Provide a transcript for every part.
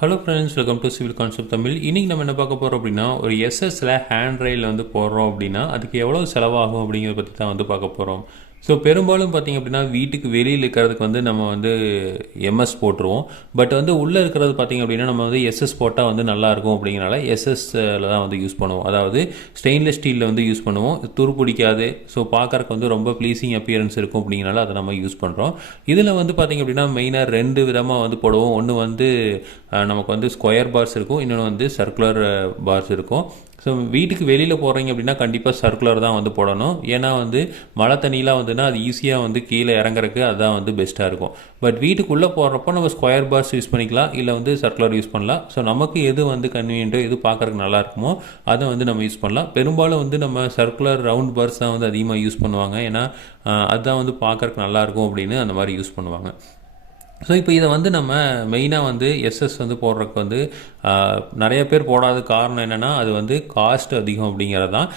Hello friends, welcome to civil concept Tamil. இன்றைக்கி நம்ம என்ன பார்க்க போகிறோம் அப்படின்னா, ஒரு எஸ்எஸ்ல ஹேண்ட் ரயில் வந்து போடுறோம் அப்படின்னா அதுக்கு எவ்வளோ செலவாகும் அப்படிங்கிறத பற்றி தான் வந்து பார்க்க போகிறோம். ஸோ பெரும்பாலும் பார்த்திங்க அப்படின்னா வீட்டுக்கு வெளியில் இருக்கிறதுக்கு வந்து நம்ம வந்து எம்எஸ் போட்டுருவோம். பட் வந்து உள்ளே இருக்கிறது பார்த்திங்க அப்படின்னா நம்ம வந்து எஸ்எஸ் போட்டால் வந்து நல்லாயிருக்கும் அப்படிங்கிறனால எஸ்எஸ்ல தான் வந்து யூஸ் பண்ணுவோம். அதாவது ஸ்டெயின்லெஸ் ஸ்டீலில் வந்து யூஸ் பண்ணுவோம். துரு பிடிக்காது. ஸோ பார்க்குறக்கு வந்து ரொம்ப ப்ளீஸிங் அப்பியரன்ஸ் இருக்கும் அப்படிங்கிறனால அதை நம்ம யூஸ் பண்ணுறோம். இதில் வந்து பார்த்திங்க அப்படின்னா மெயினாக ரெண்டு விதமாக வந்து போடுவோம். ஒன்று வந்து நமக்கு வந்து ஸ்கொயர் பார்ஸ் இருக்கும், இன்னொன்று வந்து சர்க்குலர் பார்ஸ் இருக்கும். ஸோ வீட்டுக்கு வெளியில் போகிறீங்க அப்படின்னா கண்டிப்பாக சர்க்குலர் தான் வந்து போடணும். ஏன்னா வந்து மழை தண்ணிலாம் வந்துன்னா அது ஈஸியாக வந்து கீழே இறங்குறதுக்கு அதுதான் வந்து பெஸ்ட்டாக இருக்கும். பட் வீட்டுக்குள்ளே போடுறப்போ நம்ம ஸ்கொயர் பார்ஸ் யூஸ் பண்ணிக்கலாம், இல்லை வந்து சர்க்குலர் யூஸ் பண்ணலாம். ஸோ நமக்கு எது வந்து கன்வீனியன்ட்டோ எது பார்க்குறதுக்கு நல்லா இருக்குமோ அதை வந்து நம்ம யூஸ் பண்ணலாம். பெரும்பாலும் வந்து நம்ம சர்க்குலர் ரவுண்ட் பார்ஸ் தான் வந்து அதிகமாக யூஸ் பண்ணுவாங்க. ஏன்னா அதுதான் வந்து பார்க்குறதுக்கு நல்லாயிருக்கும் அப்படின்னு அந்த மாதிரி யூஸ் பண்ணுவாங்க. ஸோ இப்போ இதை வந்து நம்ம மெயினாக வந்து எஸ்எஸ் வந்து போடுறதுக்கு வந்து நிறைய பேர் போடாத காரணம் என்னென்னா அது வந்து காஸ்ட் அதிகம் அப்படிங்கிறது தான்.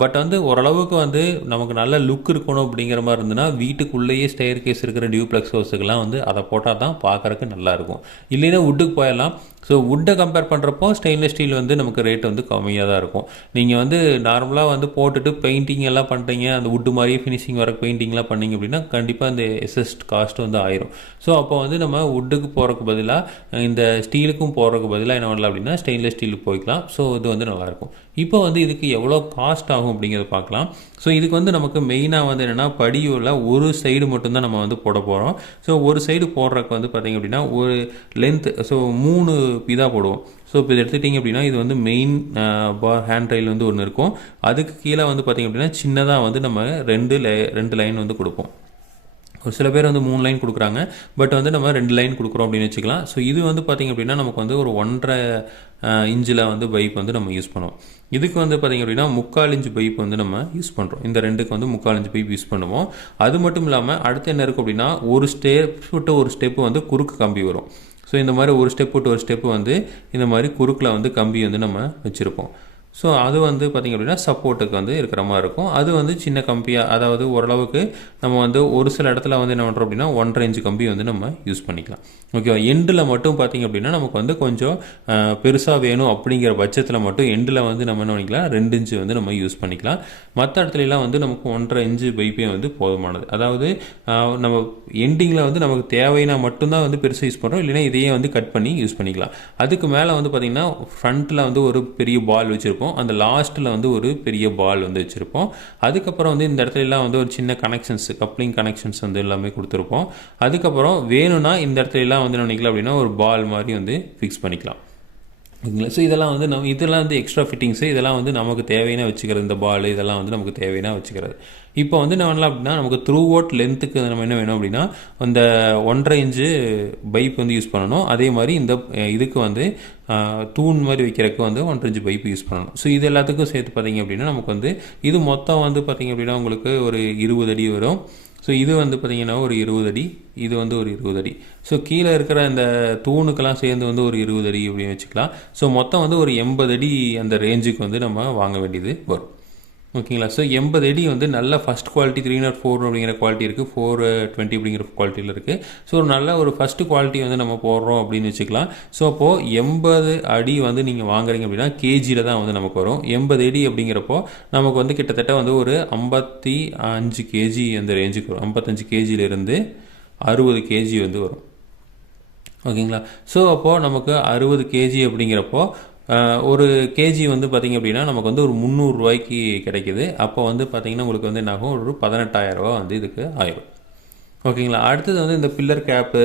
பட் வந்து ஓரளவுக்கு வந்து நமக்கு நல்ல லுக் இருக்கணும் அப்படிங்கிற மாதிரி இருந்ததுன்னா வீட்டுக்குள்ளேயே ஸ்டேர் கேஸ் இருக்கிற டியூப்ளெக்ஸ் ஹவுஸுக்கெல்லாம் வந்து அதை போட்டால் தான் பார்க்குறக்கு நல்லாயிருக்கும். இல்லைன்னா வுட்டுக்கு போயிடலாம். ஸோ வுட்டை கம்பேர் பண்ணுறப்போ ஸ்டெயின்லெஸ் ஸ்டீல் வந்து நமக்கு ரேட் வந்து கம்மியாக தான் இருக்கும். நீங்கள் வந்து நார்மலாக வந்து போட்டுட்டு பெயிண்டிங் எல்லாம் பண்ணுறீங்க, அந்த வுட்டு மாதிரியே ஃபினிஷிங் வர பெயிண்டிங்லாம் பண்ணிங்க அப்படின்னா கண்டிப்பாக இந்த எஸ்எஸ் காஸ்ட் வந்து ஆயிரும். ஸோ அப்போ வந்து நம்ம வுட்டுக்கு போகிறதுக்கு பதிலாக இந்த ஸ்டீலுக்கும் போகிறதுக்கு பதிலாக என்ன பண்ணலாம் அப்படின்னா ஸ்டெயின்லெஸ் ஸ்டீலுக்கு போய்க்கலாம். ஸோ இது வந்து நல்லாயிருக்கும். இப்போ வந்து இதுக்கு எவ்வளோ காஸ்ட் ஆகும் அப்படிங்கிறத பார்க்கலாம். ஸோ இதுக்கு வந்து நமக்கு மெயினாக வந்து என்னென்னா படியில் ஒரு சைடு மட்டும்தான் நம்ம வந்து போட போகிறோம். ஸோ ஒரு சைடு போடுறதுக்கு வந்து பார்த்திங்க அப்படின்னா ஒரு லென்த் ஸோ 3 இதாக போடுவோம். ஸோ இப்போ இது எடுத்துக்கிட்டிங்க அப்படின்னா இது வந்து மெயின் ஹேண்ட் ரயில் வந்து ஒன்று இருக்கும். அதுக்கு கீழே வந்து பார்த்திங்க அப்படின்னா சின்னதாக வந்து நம்ம ரெண்டு லைன் வந்து கொடுப்போம். ஒரு சில பேர் வந்து 3 லைன் கொடுக்குறாங்க. பட் வந்து நம்ம 2 லைன் கொடுக்குறோம் அப்படின்னு வச்சுக்கலாம். ஸோ இது வந்து பார்த்திங்க அப்படின்னா நமக்கு வந்து ஒரு 1.5 இன்ச்சில் வந்து பைப் வந்து நம்ம யூஸ் பண்ணுவோம். இதுக்கு வந்து பார்த்திங்க அப்படின்னா 3/4 இன்ச் பைப் வந்து நம்ம யூஸ் பண்ணுறோம். இந்த ரெண்டுக்கு வந்து 3/4 இன்ச் பைப் யூஸ் பண்ணுவோம். அது மட்டும் இல்லாமல் அடுத்து என்ன இருக்கும் அப்படின்னா ஒரு ஸ்டெப் விட்டு ஒரு ஸ்டெப்பு வந்து குறுக்கு கம்பி வரும். ஸோ இந்த மாதிரி ஒரு ஸ்டெப் விட்டு ஒரு ஸ்டெப்பு வந்து இந்த மாதிரி குறுக்கில் வந்து கம்பி வந்து நம்ம வச்சுருப்போம். ஸோ அது வந்து பார்த்திங்க அப்படின்னா சப்போர்ட்டுக்கு வந்து இருக்கிற மாதிரி இருக்கும். அது வந்து சின்ன கம்பியாக, அதாவது ஓரளவுக்கு நம்ம வந்து ஒரு சில இடத்துல வந்து என்ன பண்ணுறோம் அப்படின்னா 1.5 இன்ச் கம்பி வந்து நம்ம யூஸ் பண்ணிக்கலாம். ஓகேவா. எண்டில் மட்டும் பார்த்திங்க அப்படின்னா நமக்கு வந்து கொஞ்சம் பெருசாக வேணும் அப்படிங்கிற பட்சத்தில் மட்டும் எண்டில் வந்து நம்ம என்ன பண்ணிக்கலாம் 2 இன்ச்சு வந்து நம்ம யூஸ் பண்ணிக்கலாம். மற்ற இடத்துலலாம் வந்து நமக்கு 1.5 இன்ச்சு பைப்பே வந்து போதுமானது. அதாவது நம்ம எண்டிங்கில் வந்து நமக்கு தேவைன்னா மட்டும்தான் வந்து பெருசாக யூஸ் பண்ணுறோம், இல்லைன்னா இதையே வந்து கட் பண்ணி யூஸ் பண்ணிக்கலாம். அதுக்கு மேலே வந்து பார்த்திங்கன்னா ஃப்ரண்ட்டில் வந்து ஒரு பெரிய பால் வச்சுருப்போம். அந்த லாஸ்ட்டில் வந்து ஒரு பெரிய பால் வந்து வச்சுருப்போம். அதுக்கப்புறம் வந்து இந்த இடத்துலலாம் வந்து ஒரு சின்ன கனெக்ஷன்ஸ், கப்ளிங் கனெக்ஷன்ஸ் வந்து எல்லாமே கொடுத்துருப்போம். அதுக்கப்புறம் வேணும்னா இந்த இடத்துலலாம் வந்து என்ன பண்ணிக்கலாம் அப்படின்னா ஒரு பால் மாதிரி வந்து ஃபிக்ஸ் பண்ணிக்கலாம். ஓகேங்களா. ஸோ இதெல்லாம் வந்து இதெல்லாம் வந்து எக்ஸ்ட்ரா ஃபிட்டிங்ஸு. இதெல்லாம் வந்து நமக்கு தேவையான வச்சுக்கிறது. இந்த பால் இதெல்லாம் வந்து நமக்கு தேவையான வச்சுக்கிறது. இப்போ வந்து என்ன பண்ணலாம் அப்படின்னா நமக்கு த்ரூ அவுட் லென்த்துக்கு நம்ம என்ன வேணும் அப்படின்னா அந்த 1.5 இன்ச்சு பைப் வந்து யூஸ் பண்ணணும். அதே மாதிரி இந்த இதுக்கு வந்து தூண் மாதிரி வைக்கிறதுக்கு வந்து 1.5 இன்ச்சு பைப் யூஸ் பண்ணணும். ஸோ இது எல்லாத்துக்கும் சேர்த்து பார்த்திங்க அப்படின்னா நமக்கு வந்து இது மொத்தம் வந்து பார்த்திங்க அப்படின்னா உங்களுக்கு ஒரு 20 அடி வரும். ஸோ இது வந்து பார்த்திங்கன்னா ஒரு 20 அடி, இது வந்து ஒரு 20 அடி. ஸோ கீழே இருக்கிற இந்த தூணுக்கெல்லாம் சேர்ந்து வந்து ஒரு 20 அடி அப்படின்னு வச்சுக்கலாம். ஸோ மொத்தம் வந்து ஒரு 80 அடி அந்த ரேஞ்சுக்கு வந்து நம்ம வாங்க வேண்டியது வரும். ஓகேங்களா. ஸோ 80 அடி வந்து நல்ல ஃபஸ்ட் குவாலிட்டி 304 அப்படிங்கிற குவாலிட்டி இருக்குது, 420 அப்படிங்கிற குவாலிட்டியில் இருக்குது. ஸோ ஒரு நல்ல ஒரு ஃபஸ்ட்டு குவாலிட்டி வந்து நம்ம போடுறோம் அப்படின்னு வச்சுக்கலாம். ஸோ அப்போது 80 அடி வந்து நீங்கள் வாங்குறீங்க அப்படின்னா கேஜியில் தான் வந்து நமக்கு வரும். 80 அடி அப்படிங்கிறப்போ நமக்கு வந்து கிட்டத்தட்ட வந்து ஒரு 55 கேஜி அந்த ரேஞ்சுக்கு வரும். 55 கேஜியிலேருந்து 60 கேஜி வந்து வரும். ஓகேங்களா. ஸோ அப்போது நமக்கு 60 கேஜி அப்படிங்கிறப்போ ஒரு கேஜி வந்து பார்த்திங்க அப்படின்னா நமக்கு வந்து ஒரு 300 ரூபாய்க்கு கிடைக்கிது. அப்போ வந்து பார்த்திங்கன்னா உங்களுக்கு வந்து என்ன ஆகும், ஒரு 18,000 ரூபா வந்து இதுக்கு ஆயிடும். ஓகேங்களா. அடுத்தது வந்து இந்த பில்லர் கேப்பு,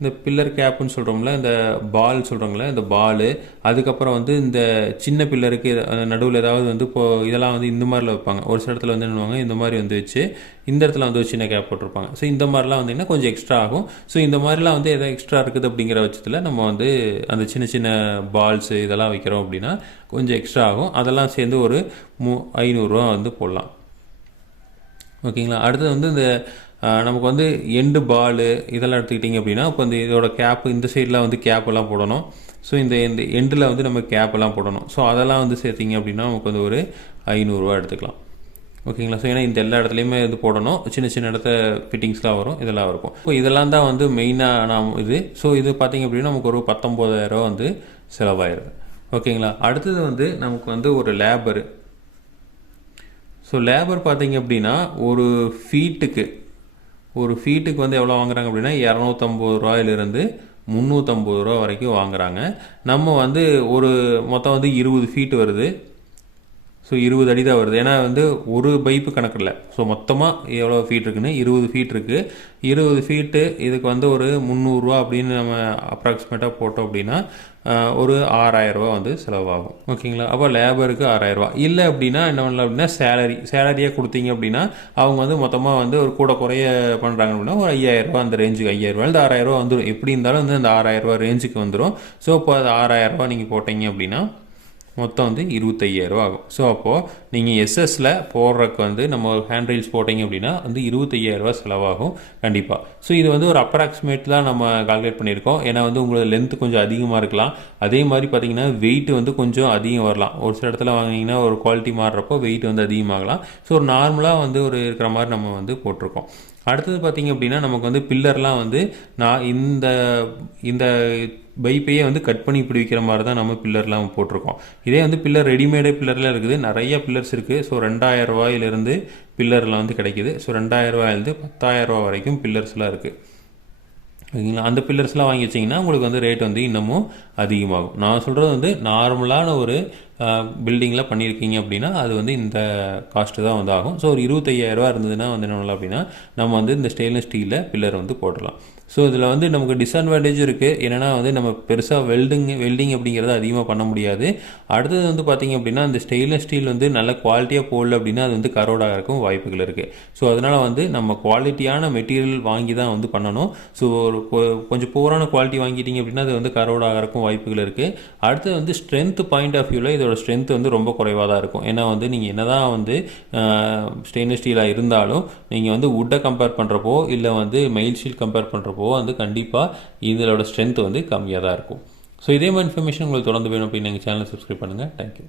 இந்த பில்லர் கேப்புன்னு சொல்கிறோம்ல, இந்த பால் சொல்கிறோங்களே இந்த பாலு, அதுக்கப்புறம் வந்து இந்த சின்ன பில்லருக்கு நடுவில் ஏதாவது வந்து இப்போது இதெல்லாம் வந்து இந்த மாதிரில வைப்பாங்க. ஒரு சில இடத்துல வந்து என்னவாங்க இந்த மாதிரி வந்து வச்சு இந்த இடத்துல வந்து ஒரு சின்ன கேப் போட்டிருப்பாங்க. ஸோ இந்த மாதிரிலாம் வந்திங்கன்னா கொஞ்சம் எக்ஸ்ட்ரா ஆகும். ஸோ இந்த மாதிரிலாம் வந்து எதாவது எக்ஸ்ட்ரா இருக்குது அப்படிங்கிற பட்சத்தில் நம்ம வந்து அந்த சின்ன சின்ன பால்ஸு இதெல்லாம் வைக்கிறோம் அப்படின்னா கொஞ்சம் எக்ஸ்ட்ரா ஆகும். அதெல்லாம் சேர்ந்து ஒரு 500 ரூபா வந்து போடலாம். ஓகேங்களா. அடுத்தது வந்து இந்த நமக்கு வந்து எண்டு பாலு இதெல்லாம் எடுத்துக்கிட்டிங்க அப்படின்னா இப்போ இந்த இதோட கேப்பு இந்த சைடெலாம் வந்து கேப்பெல்லாம் போடணும். ஸோ இந்த எண்டில் வந்து நம்ம கேப்பெல்லாம் போடணும். ஸோ அதெல்லாம் வந்து சேர்த்திங்க அப்படின்னா நமக்கு வந்து ஒரு 500 ரூபா எடுத்துக்கலாம். ஓகேங்களா. ஸோ ஏன்னா இந்த எல்லா இடத்துலையுமே இது போடணும், சின்ன சின்ன இடத்த ஃபிட்டிங்ஸ்லாம் வரும், இதெல்லாம் இருக்கும். ஸோ இதெல்லாம் தான் வந்து மெயினாக நாம் இது. ஸோ இது பார்த்திங்க அப்படின்னா நமக்கு ஒரு 19,000 வந்து செலவாயிருது. ஓகேங்களா. அடுத்தது வந்து நமக்கு வந்து ஒரு லேபரு. ஸோ லேபர் பார்த்திங்க அப்படின்னா ஒரு ஃபீட்டுக்கு வந்து எவ்வளோ வாங்குறாங்க அப்படின்னா 250 ரூபாயிலிருந்து 350 ரூபா வரைக்கும் வாங்குறாங்க. நம்ம வந்து ஒரு மொத்தம் வந்து 20 ஃபீட் வருது. ஸோ 20 அடி தான் வருது. ஏன்னா வந்து ஒரு பைப்பு கணக்கில்லை. ஸோ மொத்தமாக எவ்வளோ ஃபீட் இருக்குன்னு 20 ஃபீட் இருக்குது. 20 ஃபீட்டு இதுக்கு வந்து ஒரு 300 ரூபா அப்படின்னு நம்ம அப்ராக்சிமேட்டாக போட்டோம் அப்படின்னா ஒரு 6,000 ரூபா வந்து செலவாகும். ஓகேங்களா. அப்போ லேபருக்கு 6,000 ரூபா. இல்லை அப்படின்னா என்ன பண்ணலாம் அப்படின்னா சேலரியாக கொடுத்தீங்க அப்படின்னா அவங்க வந்து மொத்தமாக வந்து ஒரு கூட குறைய பண்ணுறாங்க அப்படின்னா ஒரு 5,000 ரூபா அந்த ரேஞ்சுக்கு 5,000 ரூபா 6,000 ரூபா வந்துடும். எப்படி இருந்தாலும் வந்து அந்த 6,000 ரூபா ரேஞ்சுக்கு வந்துடும். ஸோ இப்போ அது 6,000 ரூபா நீங்கள் போட்டீங்க அப்படின்னா மொத்தம் வந்து 25,000 ரூபா ஆகும். ஸோ அப்போது நீங்கள் எஸ்எஸ்ல போடுறதுக்கு வந்து நம்ம ஹேண்ட் ரைல்ஸ் போட்டிங்க அப்படின்னா வந்து 25,000 ரூபா செலவாகும் கண்டிப்பாக. ஸோ இது வந்து ஒரு அப்ராக்சிமேட் தான் நம்ம கால்குலேட் பண்ணியிருக்கோம். ஏன்னா வந்து உங்களுக்கு லென்த்து கொஞ்சம் அதிகமாக இருக்கலாம். அதே மாதிரி பார்த்தீங்கன்னா வெயிட் வந்து கொஞ்சம் அதிகம் வரலாம். ஒரு சில இடத்துல வாங்கினீங்கன்னா ஒரு குவாலிட்டி மாறுறப்போ வெயிட் வந்து அதிகமாகலாம். ஸோ ஒரு நார்மலாக வந்து ஒரு இருக்கிற மாதிரி நம்ம வந்து போட்டிருக்கோம். அடுத்தது பார்த்திங்க அப்படின்னா நமக்கு வந்து பில்லர்லாம் வந்து நான் இந்த பைப்பையே வந்து கட் பண்ணி இப்படி வைக்கிற மாதிரி தான் நம்ம பில்லர்லாம் போட்டிருக்கோம். இதே வந்து பில்லர் ரெடிமேடு பில்லர்லாம் இருக்குது, நிறைய பில்லர்ஸ் இருக்குது. ஸோ 2,000 ரூபாயிலிருந்து பில்லர்லாம் வந்து கிடைக்கிது. ஸோ 2,000 ரூபாயிலிருந்து 10,000 ரூபா வரைக்கும் பில்லர்ஸ்லாம் இருக்குது. ஓகேங்களா. அந்த பில்லர்ஸ்லாம் வாங்கி வச்சிங்கன்னா உங்களுக்கு வந்து ரேட் வந்து இன்னமும் அதிகமாகும். நான் சொல்கிறது வந்து நார்மலான ஒரு பில்டிங்கில் பண்ணியிருக்கீங்க அப்படின்னா அது வந்து இந்த காஸ்ட்டு தான் வந்து ஆகும். ஸோ ஒரு 25,000 ரூபா இருந்ததுன்னா வந்து என்ன பண்ணலாம் அப்படின்னா நம்ம வந்து இந்த ஸ்டெயின்லெஸ் ஸ்டீலில் பில்லர் வந்து போட்டுடலாம். ஸோ இதில் வந்து நமக்கு டிஸ்அட்வான்டேஜ் இருக்குது. என்னென்னா வந்து நம்ம பெருசாக வெல்டிங் அப்படிங்கிறத அதிகமாக பண்ண முடியாது. அடுத்தது வந்து பார்த்திங்க அப்படின்னா இந்த ஸ்டெயின்லெஸ் ஸ்டீல் வந்து நல்ல குவாலிட்டியாக போடல அப்படின்னா அது வந்து கரோடாக இருக்கும் வாய்ப்புகள் இருக்குது. ஸோ அதனால் வந்து நம்ம குவாலிட்டியான மெட்டீரியல் வாங்கி தான் வந்து பண்ணணும். ஸோ ஒரு கொஞ்சம் புவரான குவாலிட்டி வாங்கிட்டீங்க அப்படின்னா அது வந்து கரோடாக இருக்கும் வாய்ப்புகள் இருக்குது. அடுத்தது வந்து ஸ்ட்ரென்த் பாயிண்ட் ஆஃப் வியூவில் இதோட ஸ்ட்ரென்த் வந்து ரொம்ப குறைவாக தான் இருக்கும். ஏன்னா வந்து நீங்கள் என்ன தான் வந்து ஸ்டெயின்லெஸ் ஸ்டீலாக இருந்தாலும் நீங்கள் வந்து வுட்டை கம்பேர் பண்ணுறப்போ இல்லை வந்து மெயில் ஸ்டீல் கம்பேர் பண்ணுறப்போ வந்து கண்டிப்பாக இதோட ஸ்ட்ரென்த் வந்து கம்மியாக தான் இருக்கும். ஸோ இதே மாதிரி இன்ஃபர்மேஷன் உங்களுக்கு தொடர்ந்து வேணும் அப்படின்னு எங்கள் சேனலை சப்ஸ்கிரைப் பண்ணுங்கள். தேங்க்யூ.